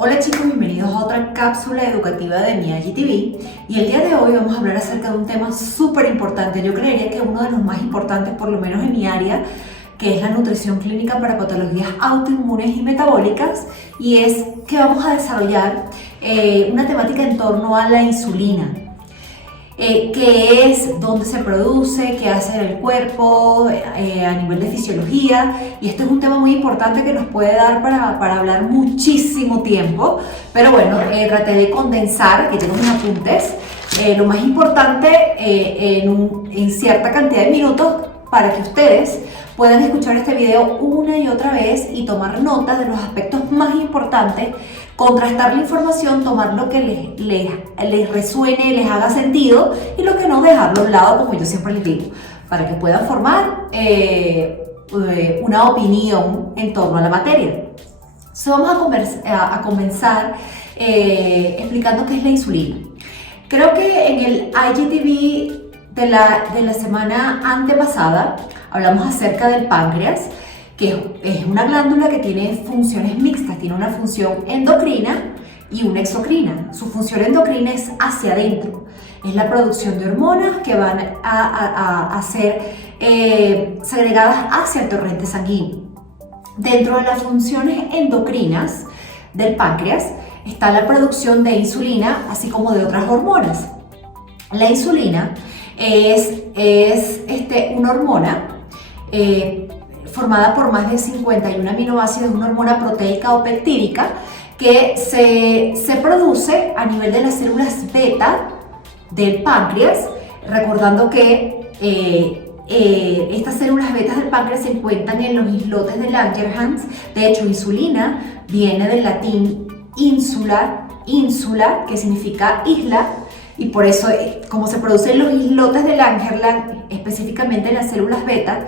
Hola chicos, bienvenidos a otra cápsula educativa de Miyagi TV y el día de hoy vamos a hablar acerca de un tema súper importante. Yo creería que uno de los más importantes, por lo menos en mi área, que es la nutrición clínica para patologías autoinmunes y metabólicas, y es que vamos a desarrollar una temática en torno a la insulina. Qué es, dónde se produce, qué hace en el cuerpo, a nivel de fisiología, y esto es un tema muy importante que nos puede dar para hablar muchísimo tiempo, pero bueno, traté de condensar, aquí tengo mis apuntes, lo más importante en cierta cantidad de minutos para que ustedes puedan escuchar este video una y otra vez y tomar notas de los aspectos más importantes, contrastar la información, tomar lo que les resuene, les haga sentido, y lo que no, dejarlo a un lado, como yo siempre les digo, para que puedan formar una opinión en torno a la materia. So, vamos a comenzar explicando qué es la insulina. Creo que en el IGTV de la semana antepasada hablamos acerca del páncreas, que es una glándula que tiene funciones mixtas, tiene una función endocrina y una exocrina. Su función endocrina es hacia adentro, es la producción de hormonas que van a ser segregadas hacia el torrente sanguíneo. Dentro de las funciones endocrinas del páncreas está la producción de insulina, así como de otras hormonas. La insulina es una hormona formada por más de 51 aminoácidos, una hormona proteica o peptídica que se produce a nivel de las células beta del páncreas, recordando que estas células beta del páncreas se encuentran en los islotes de Langerhans. De hecho, insulina viene del latín insula, que significa isla, y por eso, como se producen los islotes de Langerhans, específicamente en las células beta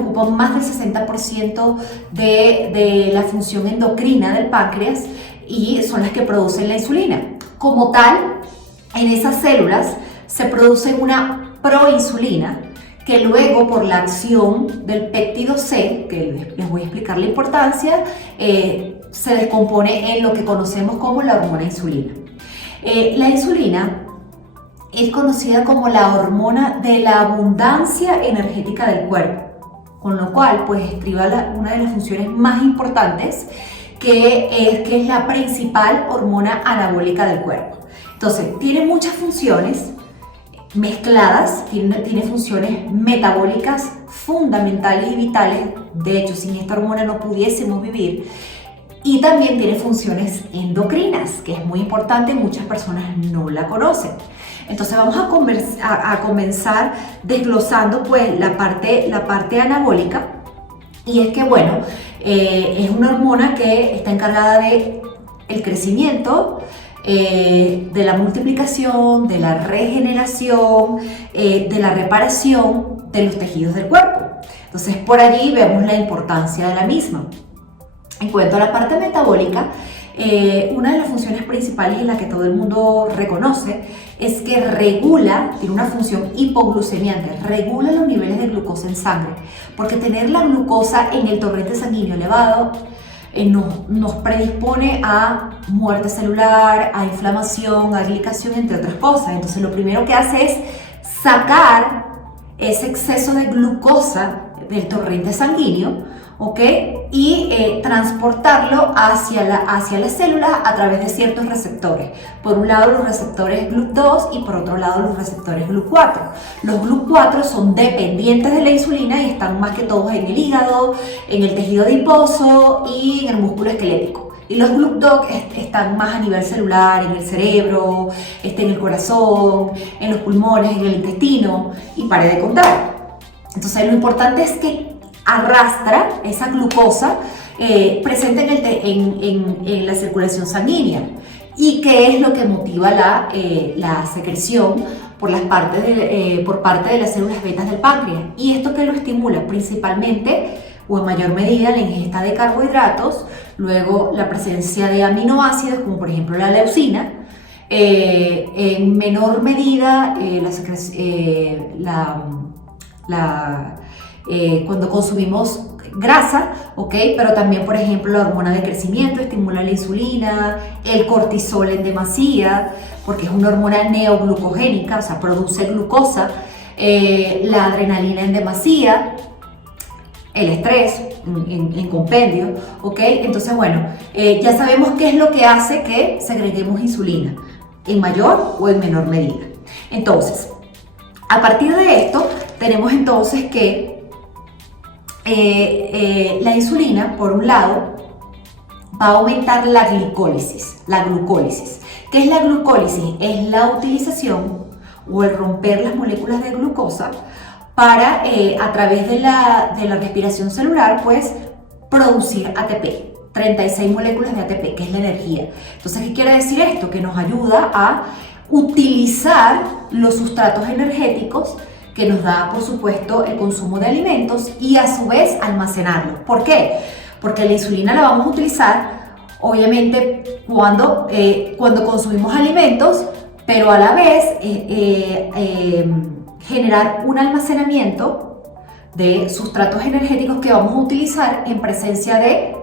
ocupan más del 60% de la función endocrina del páncreas y son las que producen la insulina. Como tal, en esas células se produce una proinsulina que luego, por la acción del péptido C, que les voy a explicar la importancia, se descompone en lo que conocemos como la hormona insulina. La insulina es conocida como la hormona de la abundancia energética del cuerpo, con lo cual pues estriba una de las funciones más importantes, que es la principal hormona anabólica del cuerpo. Entonces, tiene muchas funciones mezcladas, tiene funciones metabólicas fundamentales y vitales. De hecho, sin esta hormona no pudiésemos vivir. Y también tiene funciones endocrinas, que es muy importante, muchas personas no la conocen. Entonces vamos a comenzar desglosando pues la parte anabólica, y es que bueno, es una hormona que está encargada de el crecimiento, de la multiplicación, de la regeneración, de la reparación de los tejidos del cuerpo. Entonces por allí vemos la importancia de la misma. En cuanto a la parte metabólica, una de las funciones principales, y la que todo el mundo reconoce, es que tiene una función hipoglucemiante, regula los niveles de glucosa en sangre, porque tener la glucosa en el torrente sanguíneo elevado nos predispone a muerte celular, a inflamación, a glicación, entre otras cosas. Entonces lo primero que hace es sacar ese exceso de glucosa del torrente sanguíneo, ¿ok? Y transportarlo hacia las células a través de ciertos receptores. Por un lado, los receptores GLUT2 y por otro lado, los receptores GLUT4. Los GLUT4 son dependientes de la insulina y están más que todos en el hígado, en el tejido adiposo y en el músculo esquelético. Y los GLUT2 están más a nivel celular, en el cerebro, en el corazón, en los pulmones, en el intestino, y pare de contar. Entonces, lo importante es que arrastra esa glucosa presente en la circulación sanguínea. ¿Y qué es lo que motiva la secreción por parte de las células betas del páncreas? ¿Y esto qué lo estimula? Principalmente, o en mayor medida, la ingesta de carbohidratos, luego la presencia de aminoácidos, como por ejemplo la leucina, en menor medida cuando consumimos grasa, ¿ok? Pero también, por ejemplo, la hormona de crecimiento estimula la insulina, el cortisol en demasía, porque es una hormona neoglucogénica, o sea, produce glucosa, la adrenalina en demasía, el estrés en compendio, ¿ok? Entonces, bueno, ya sabemos qué es lo que hace que segreguemos insulina, en mayor o en menor medida. Entonces, a partir de esto, tenemos entonces que la insulina, por un lado, va a aumentar la glucólisis. ¿Qué es la glucólisis? Es la utilización o el romper las moléculas de glucosa para, a través de la respiración celular, pues, producir ATP. 36 moléculas de ATP, que es la energía. Entonces, ¿qué quiere decir esto? Que nos ayuda a utilizar los sustratos energéticos que nos da, por supuesto, el consumo de alimentos y a su vez almacenarlos. ¿Por qué? Porque la insulina la vamos a utilizar, obviamente, cuando consumimos alimentos, pero a la vez generar un almacenamiento de sustratos energéticos que vamos a utilizar en presencia de,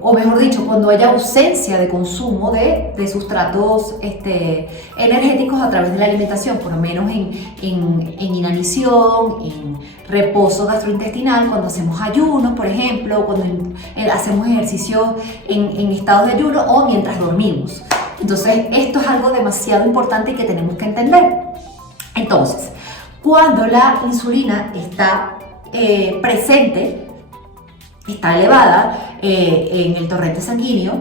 o mejor dicho, cuando haya ausencia de consumo de sustratos energéticos a través de la alimentación, por lo menos en inanición, en reposo gastrointestinal, cuando hacemos ayuno, por ejemplo, cuando hacemos ejercicio en estado de ayuno o mientras dormimos. Entonces, esto es algo demasiado importante y que tenemos que entender. Entonces, cuando la insulina está presente, está elevada en el torrente sanguíneo,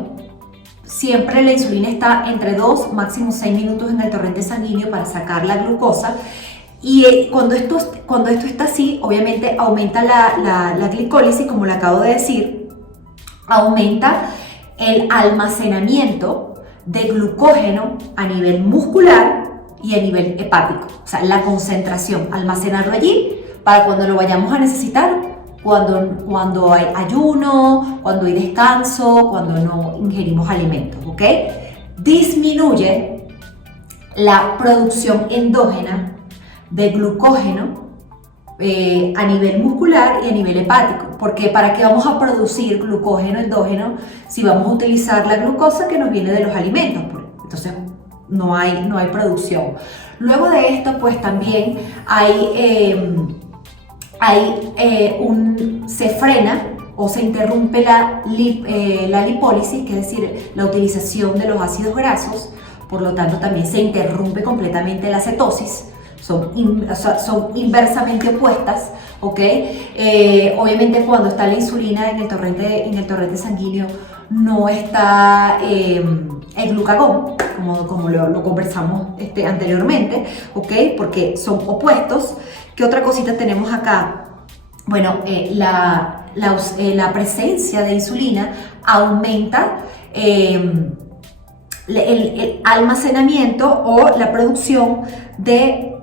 siempre la insulina está entre 2, máximo 6 minutos en el torrente sanguíneo para sacar la glucosa. Y cuando esto está así, obviamente aumenta la glicólisis, como le acabo de decir, aumenta el almacenamiento de glucógeno a nivel muscular y a nivel hepático. O sea, la concentración, almacenarlo allí para cuando lo vayamos a necesitar, cuando hay ayuno, cuando hay descanso, cuando no ingerimos alimentos, ¿ok? Disminuye la producción endógena de glucógeno a nivel muscular y a nivel hepático. Porque ¿para qué vamos a producir glucógeno endógeno si vamos a utilizar la glucosa que nos viene de los alimentos? Entonces no hay producción. Luego de esto, pues también se frena o se interrumpe la lipólisis, que es decir, la utilización de los ácidos grasos. Por lo tanto, también se interrumpe completamente la cetosis. Son inversamente opuestas, ¿ok? Obviamente, cuando está la insulina en el torrente sanguíneo, no está el glucagón, como lo conversamos anteriormente, ¿ok? Porque son opuestos. ¿Qué otra cosita tenemos acá? Bueno, la presencia de insulina aumenta el almacenamiento o la producción de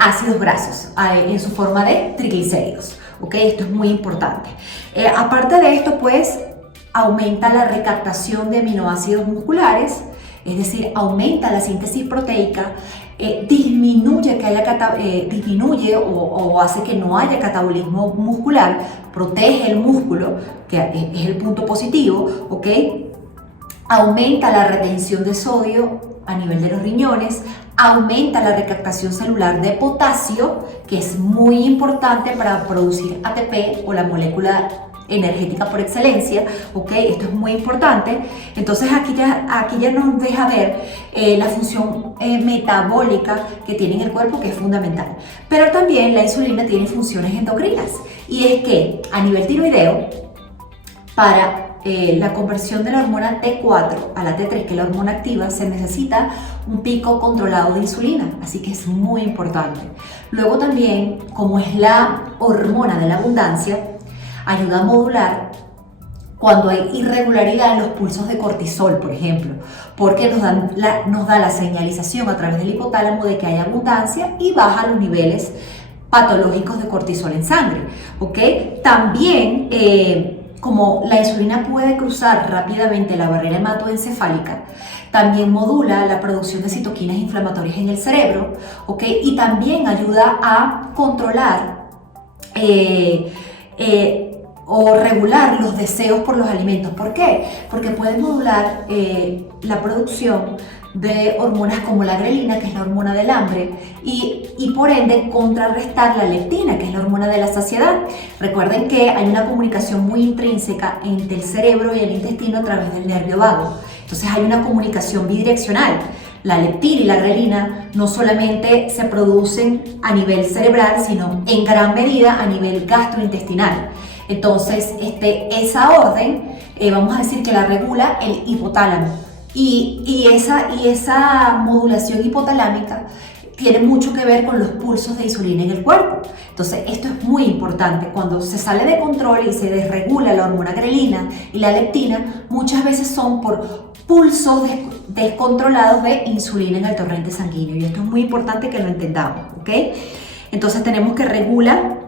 ácidos grasos en su forma de triglicéridos, ¿ok? Esto es muy importante. Aparte de esto, pues, aumenta la recaptación de aminoácidos musculares, es decir, aumenta la síntesis proteica, disminuye o hace que no haya catabolismo muscular, protege el músculo, que es el punto positivo, ¿ok? Aumenta la retención de sodio a nivel de los riñones, aumenta la recaptación celular de potasio, que es muy importante para producir ATP o la molécula energética por excelencia, ¿ok? Esto es muy importante. Entonces aquí ya nos deja ver la función metabólica que tiene en el cuerpo, que es fundamental. Pero también la insulina tiene funciones endocrinas, y es que a nivel tiroideo, para la conversión de la hormona T4 a la T3, que es la hormona activa, se necesita un pico controlado de insulina, así que es muy importante. Luego también, como es la hormona de la abundancia, ayuda a modular cuando hay irregularidad en los pulsos de cortisol, por ejemplo, porque nos da la señalización a través del hipotálamo de que hay abundancia y baja los niveles patológicos de cortisol en sangre, ¿ok? También, como la insulina puede cruzar rápidamente la barrera hematoencefálica, también modula la producción de citoquinas inflamatorias en el cerebro, ¿ok? Y también ayuda a controlar o regular los deseos por los alimentos. ¿Por qué? Porque puede modular la producción de hormonas como la grelina, que es la hormona del hambre, y por ende contrarrestar la leptina, que es la hormona de la saciedad. Recuerden que hay una comunicación muy intrínseca entre el cerebro y el intestino a través del nervio vago. Entonces hay una comunicación bidireccional. La leptina y la grelina no solamente se producen a nivel cerebral, sino en gran medida a nivel gastrointestinal. Entonces, esa orden, vamos a decir que la regula el hipotálamo. Y esa modulación hipotalámica tiene mucho que ver con los pulsos de insulina en el cuerpo. Entonces, esto es muy importante. Cuando se sale de control y se desregula la hormona grelina y la leptina, muchas veces son por pulsos descontrolados de insulina en el torrente sanguíneo. Y esto es muy importante que lo entendamos, ¿ok? Entonces, tenemos que regular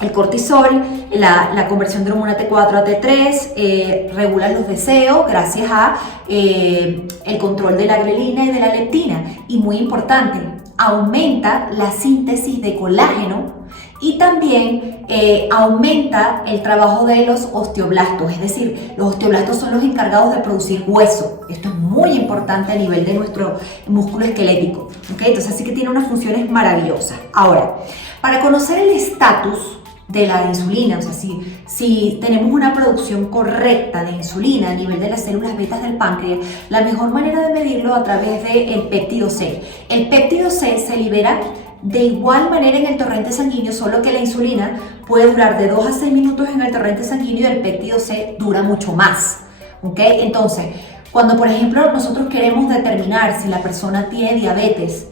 el cortisol, la conversión de hormona T4 a T3, regula los deseos gracias a el control de la grelina y de la leptina. Y muy importante, aumenta la síntesis de colágeno y también aumenta el trabajo de los osteoblastos. Es decir, los osteoblastos son los encargados de producir hueso. Esto es muy importante a nivel de nuestro músculo esquelético, ¿okay? Entonces, así que tiene unas funciones maravillosas. Ahora, para conocer el estatus de la insulina, o sea, si tenemos una producción correcta de insulina a nivel de las células betas del páncreas, la mejor manera de medirlo a través del péptido C. El péptido C se libera de igual manera en el torrente sanguíneo, solo que la insulina puede durar de 2 a 6 minutos en el torrente sanguíneo y el péptido C dura mucho más, ¿ok? Entonces, cuando por ejemplo nosotros queremos determinar si la persona tiene diabetes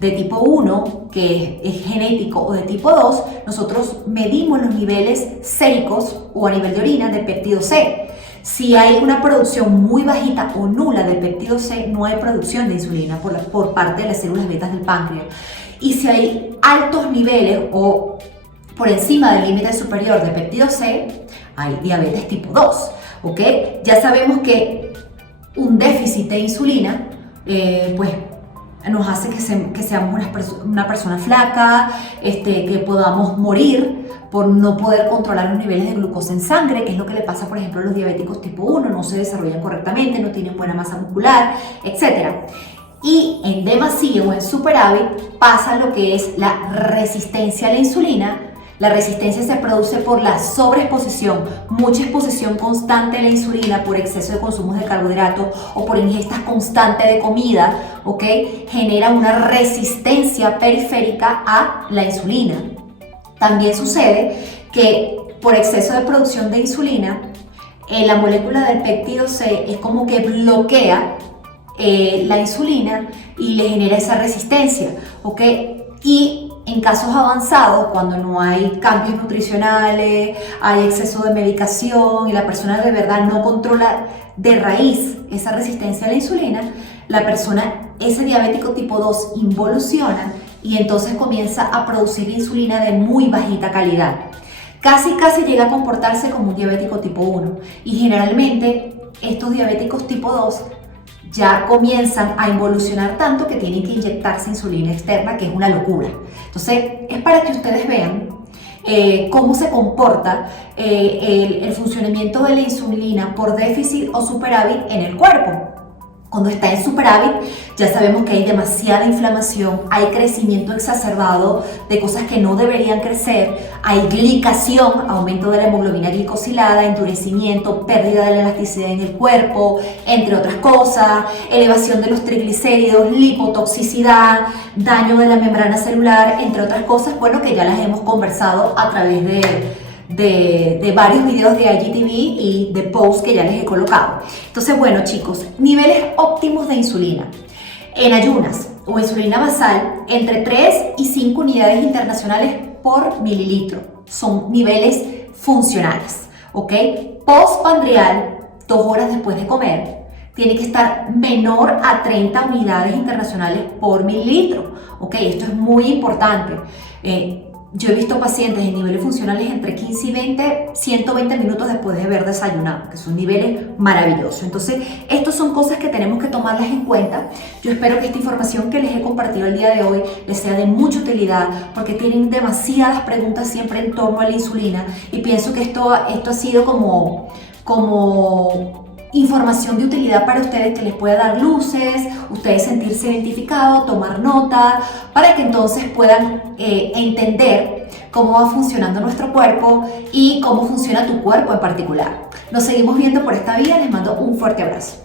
de tipo 1, que es genético, o de tipo 2, nosotros medimos los niveles séricos o a nivel de orina de péptido C. Si hay una producción muy bajita o nula de péptido C, no hay producción de insulina por parte de las células betas del páncreas. Y si hay altos niveles o por encima del límite superior de péptido C, hay diabetes tipo 2, ¿ok? Ya sabemos que un déficit de insulina, pues, nos hace que seamos una persona flaca, que podamos morir por no poder controlar los niveles de glucosa en sangre, que es lo que le pasa, por ejemplo, a los diabéticos tipo 1, no se desarrollan correctamente, no tienen buena masa muscular, etc. Y en demasía o en superávit pasa lo que es la resistencia a la insulina. La resistencia se produce por la sobreexposición, mucha exposición constante a la insulina por exceso de consumos de carbohidratos o por ingestas constantes de comida, ¿ok? Genera una resistencia periférica a la insulina. También sucede que por exceso de producción de insulina, la molécula del péptido C es como que bloquea la insulina y le genera esa resistencia, ¿ok? Y en casos avanzados, cuando no hay cambios nutricionales, hay exceso de medicación y la persona de verdad no controla de raíz esa resistencia a la insulina, la persona, ese diabético tipo 2, involuciona y entonces comienza a producir insulina de muy bajita calidad. Casi llega a comportarse como un diabético tipo 1 y generalmente estos diabéticos tipo 2 ya comienzan a involucionar tanto que tienen que inyectarse insulina externa, que es una locura. Entonces, es para que ustedes vean cómo se comporta el funcionamiento de la insulina por déficit o superávit en el cuerpo. Cuando está en superávit, ya sabemos que hay demasiada inflamación, hay crecimiento exacerbado de cosas que no deberían crecer, hay glicación, aumento de la hemoglobina glicosilada, endurecimiento, pérdida de la elasticidad en el cuerpo, entre otras cosas, elevación de los triglicéridos, lipotoxicidad, daño de la membrana celular, entre otras cosas, bueno, que ya las hemos conversado a través de varios videos de IGTV y de posts que ya les he colocado. Entonces, bueno, chicos, niveles óptimos de insulina en ayunas o insulina basal entre 3 y 5 unidades internacionales por mililitro. Son niveles funcionales, ¿ok? Postprandial, 2 horas después de comer, tiene que estar menor a 30 unidades internacionales por mililitro, ¿ok? Esto es muy importante. yo he visto pacientes en niveles funcionales entre 15 y 120 minutos después de haber desayunado, que son niveles maravillosos. Entonces, estas son cosas que tenemos que tomarlas en cuenta. Yo espero que esta información que les he compartido el día de hoy les sea de mucha utilidad, porque tienen demasiadas preguntas siempre en torno a la insulina, y pienso que esto ha sido como información de utilidad para ustedes, que les pueda dar luces, ustedes sentirse identificados, tomar nota, para que entonces puedan entender cómo va funcionando nuestro cuerpo y cómo funciona tu cuerpo en particular. Nos seguimos viendo por esta vía, les mando un fuerte abrazo.